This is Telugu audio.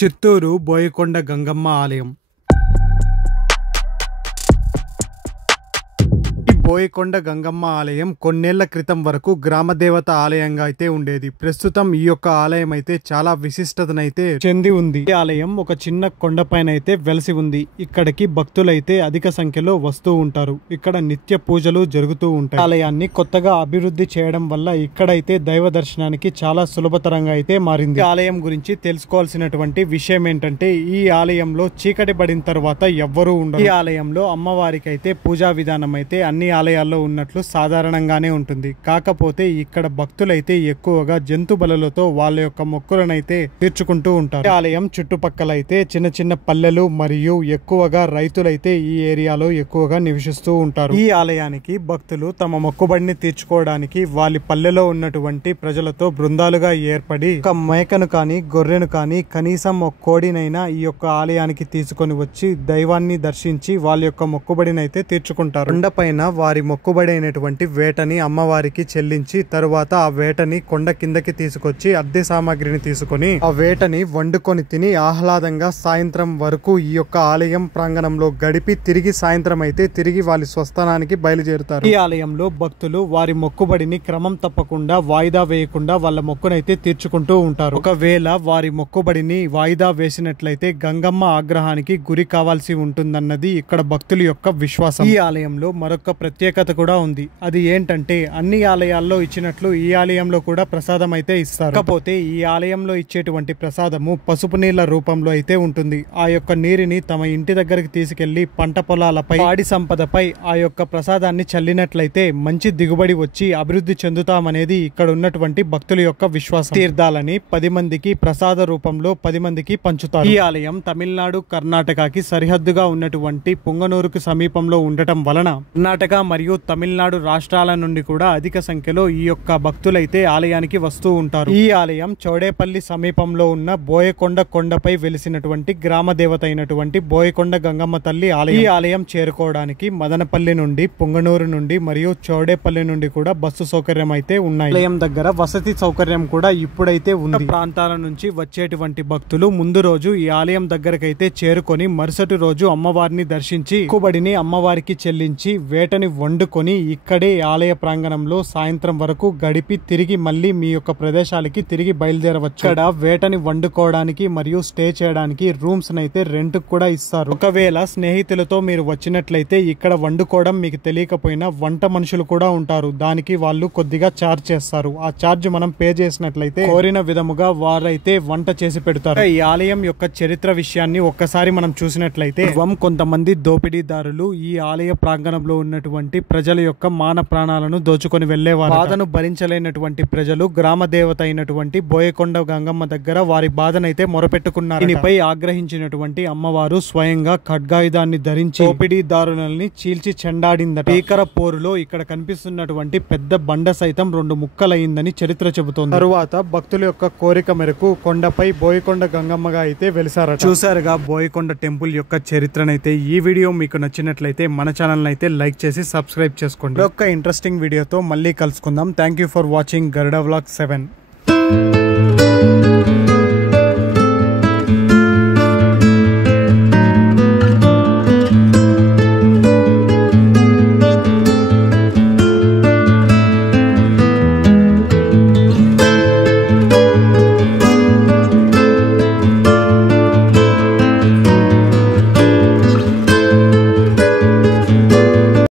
చిత్తూరు బోయకొండ గంగమ్మ ఆలయం. బోయకొండ గంగమ్మ ఆలయం కొన్నేళ్ల క్రితం వరకు గ్రామదేవత ఆలయంగా అయితే ఉండేది. ప్రస్తుతం ఈ యొక్క ఆలయం అయితే చాలా విశిష్టతనైతే చెంది ఉంది. ఈ ఆలయం ఒక చిన్న కొండపైన అయితే వెలసి ఉంది. ఇక్కడికి భక్తులైతే అధిక సంఖ్యలో వస్తూ ఉంటారు. ఇక్కడ నిత్య పూజలు జరుగుతూ ఉంటాయి. ఆలయాన్ని కొత్తగా అభివృద్ధి చేయడం వల్ల ఇక్కడైతే దైవ దర్శనానికి చాలా సులభతరంగా అయితే మారింది. ఈ ఆలయం గురించి తెలుసుకోవాల్సినటువంటి విషయం ఏంటంటే, ఈ ఆలయంలో చీకటి పడిన తర్వాత ఎవ్వరూ ఉండరు. ఈ ఆలయంలో అమ్మవారికి అయితే పూజా విధానం అయితే అన్ని ఆలయాల్లో ఉన్నట్లు సాధారణంగానే ఉంటుంది. కాకపోతే ఇక్కడ భక్తులైతే ఎక్కువగా జంతు బలులతో వాళ్ళ యొక్క మొక్కులనైతే తీర్చుకుంటూ ఉంటారు. ఆలయం చుట్టుపక్కల అయితే చిన్న చిన్న పల్లెలు మరియు ఎక్కువగా రైతులైతే ఈ ఏరియాలో ఎక్కువగా నివసిస్తూ ఉంటారు. ఈ ఆలయానికి భక్తులు తమ మొక్కుబడిని తీర్చుకోవడానికి వాళ్ళ పల్లెలో ఉన్నటువంటి ప్రజలతో బృందాలుగా ఏర్పడి ఒక మేకను కానీ గొర్రెను కానీ కనీసం ఒక కోడినైనా ఈ యొక్క ఆలయానికి తీసుకొని వచ్చి దైవాన్ని దర్శించి వాళ్ళ యొక్క మొక్కుబడిని అయితే తీర్చుకుంటారు. కొండపైన వారి మొక్కుబడి అయినటువంటి వేటని అమ్మవారికి చెల్లించి తరువాత ఆ వేటని కొండ కిందకి తీసుకొచ్చి అద్దె సామాగ్రిని తీసుకొని ఆ వేటని వండుకొని తిని ఆహ్లాదంగా సాయంత్రం వరకు ఈ యొక్క ఆలయం ప్రాంగణంలో గడిపి తిరిగి సాయంత్రం అయితే తిరిగి వాళ్ళ స్వస్థానానికి బయలుదేరుతారు. ఈ ఆలయంలో భక్తులు వారి మొక్కుబడిని క్రమం తప్పకుండా వాయిదా వేయకుండా వాళ్ళ మొక్కునైతే తీర్చుకుంటూ ఉంటారు. ఒకవేళ వారి మొక్కుబడిని వాయిదా వేసినట్లయితే గంగమ్మ ఆగ్రహానికి గురి కావాల్సి ఉంటుందన్నది ఇక్కడ భక్తుల యొక్క విశ్వాసం. ఈ ఆలయంలో మరొక ప్రత్యేకత కూడా ఉంది. అది ఏంటంటే, అన్ని ఆలయాల్లో ఇచ్చినట్లు ఈ ఆలయంలో కూడా ప్రసాదం అయితే ఇస్తారు. కాకపోతే ఈ ఆలయంలో ఇచ్చేటువంటి ప్రసాదము పసుపు నీళ్ల రూపంలో అయితే ఉంటుంది. ఆ యొక్క నీరుని తమ ఇంటి దగ్గరికి తీసుకెళ్లి పంట పొలాలపై, పాడి సంపదపై ఆ యొక్క ప్రసాదాన్ని చల్లినట్లయితే మంచి దిగుబడి వచ్చి అభివృద్ధి చెందుతామనేది ఇక్కడ ఉన్నటువంటి భక్తుల యొక్క విశ్వాసం. తీర్థాలని 10 మందికి ప్రసాద రూపంలో 10 మందికి పంచుతారు. ఈ ఆలయం తమిళనాడు, కర్ణాటకకి సరిహద్దుగా ఉన్నటువంటి పుంగనూరుకు సమీపంలో ఉండటం వలన కర్ణాటక మరియు తమిళనాడు రాష్ట్రాల నుండి కూడా అధిక సంఖ్యలో ఈ యొక్క భక్తులైతే ఆలయానికి వస్తూ ఉంటారు. ఈ ఆలయం చౌడేపల్లి సమీపంలో ఉన్న బోయకొండ కొండపై వెలిసినటువంటి గ్రామ దేవత అయినటువంటి బోయకొండ గంగమ్మ తల్లి ఆలయం. ఈ ఆలయం చేరుకోవడానికి మదనపల్లి నుండి, పుంగనూరు నుండి మరియు చౌడేపల్లి నుండి కూడా బస్సు సౌకర్యం అయితే ఉన్నాయి. ఆలయం దగ్గర వసతి సౌకర్యం కూడా ఇప్పుడైతే ఉంది. ప్రాంతాల నుంచి వచ్చేటువంటి భక్తులు ముందు రోజు ఈ ఆలయం దగ్గరకైతే చేరుకొని మరుసటి రోజు అమ్మవారిని దర్శించి మొక్కుబడిని అమ్మవారికి చెల్లించి వేటని వండుకొని ఇక్కడే ఆలయ ప్రాంగణంలో సాయంత్రం వరకు గడిపి తిరిగి మళ్ళీ మీ యొక్క ప్రదేశాలకి తిరిగి బయలుదేరవచ్చు. ఇక్కడ వేటని వండుకోవడానికి మరియు స్టే చేయడానికి రూమ్స్ నైతే రెంట్ కూడా ఇస్తారు. ఒకవేళ స్నేహితులతో మీరు వచ్చినట్లయితే ఇక్కడ వండుకోవడం మీకు తెలియకపోయినా వంట మనుషులు కూడా ఉంటారు. దానికి వాళ్ళు కొద్దిగా ఛార్జ్ చేస్తారు. ఆ ఛార్జ్ మనం పే చేసినట్లయితే కోరిన విధముగా వారైతే వంట చేసి పెడతారు. ఈ ఆలయం యొక్క చరిత్ర విషయాన్ని ఒక్కసారి మనం చూసినట్లయితే కొంతమంది దోపిడీదారులు ఈ ఆలయ ప్రాంగణంలో ఉన్నటువంటి ప్రజల యొక్క మాన ప్రాణాలను దోచుకొని వెళ్లేవారు. బాధను భరించలేనటువంటి ప్రజలు గ్రామ దేవత అయినటువంటి బోయకొండ గంగమ్మ దగ్గర వారి బాధనైతే మొరపెట్టుకున్నారు. దీనిపై ఆగ్రహించినటువంటి అమ్మవారు స్వయంగా ఖడ్గాయుధాన్ని ధరించి దోపిడీదారులని చీల్చి చెండాడిందట. భీకర పోరులో ఇక్కడ కనిపిస్తున్నటువంటి పెద్ద బండ సైతం 2 ముక్కలయ్యిందని చరిత్ర చెబుతోంది. తరువాత భక్తుల యొక్క కోరిక మేరకు కొండపై బోయకొండ గంగమ్మగా అయితే వెలిసారట. చూసారుగా బోయకొండ టెంపుల్ యొక్క చరిత్రనైతే. ఈ వీడియో మీకు నచ్చినట్లయితే మన ఛానల్ అయితే లైక్ చేసి సబ్స్క్రైబ్ చేసుకోండి. ఒక ఇంట్రెస్టింగ్ వీడియోతో మళ్ళీ కలుసుకుందాం. Thank you for watching Garuda vlog 7.